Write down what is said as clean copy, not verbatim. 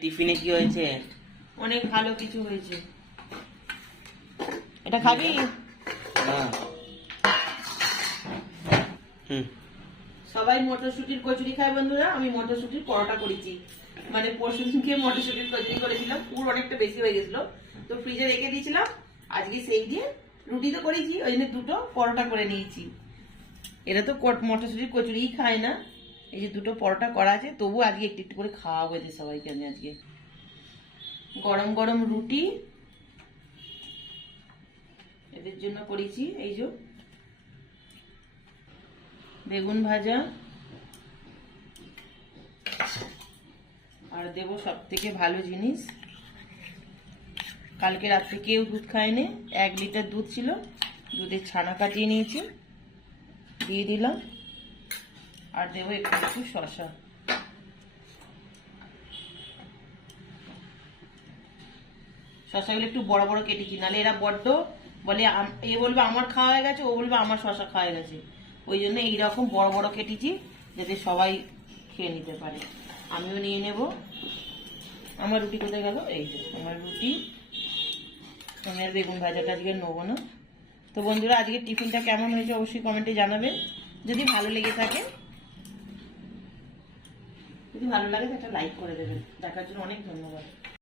টিফিনে কি হয়েছে? অনেক ভালো কিছু হয়েছে। এটা খাবি? সবাই মটরশুটির কচুরি খায় বন্ধুরা, আমি মটরশুটির পরোটা করেছি। মানে পরশুদিনকে মটরশুটির কচুরি করেছিলাম, পুর অনেকটা বেশি হয়ে গেছিল, তো ফ্রিজে রেখে দিয়েছিলাম। আজকে সেই দিয়ে রুটি তো করেছি, ওই জন্য দুটো পরোটা করে নিয়েছি। এরা তো মটরশুটির কচুরিই খায় না, এই যে দুটো পরোটা করা আছে, তবু আজকে একটু একটু করে খাওয়াবো এদের সবাইকে। আমি আজকে গরম গরম রুটি এদের জন্য করেছি, এই যে বেগুন ভাজা, আর দেবো সব থেকে ভালো জিনিস, কালকে রাত্রে কেউ দুধ খায়নি, 1 লিটার দুধ ছিল, দুধের ছানা কাটিয়ে নিয়েছি, দিয়ে দিলাম। আর দেবো একটু একটু শসা। শসাগুলো একটু বড় বড় কেটেছি, নাহলে এরা বড্ড বলে, এ বলবে আমার খাওয়া হয়ে গেছে, ও বলবে আমার শসা খাওয়া হয়ে গেছে। ওই জন্য এইরকম বড় বড় কেটেছি, যাতে সবাই খেয়ে নিতে পারে। আমিও নিয়ে নেব। আমার রুটি কোথায় গেল? এই যে আমার রুটি। আমি আর বেগুন ভাজাটা আজকে নেবো না। তো বন্ধুরা, আজকে টিফিনটা কেমন হয়েছে অবশ্যই কমেন্টে জানাবেন। যদি ভালো লেগে থাকে, যদি ভালো লাগে তো একটা লাইক করে দেবেন। দেখার জন্য অনেক ধন্যবাদ।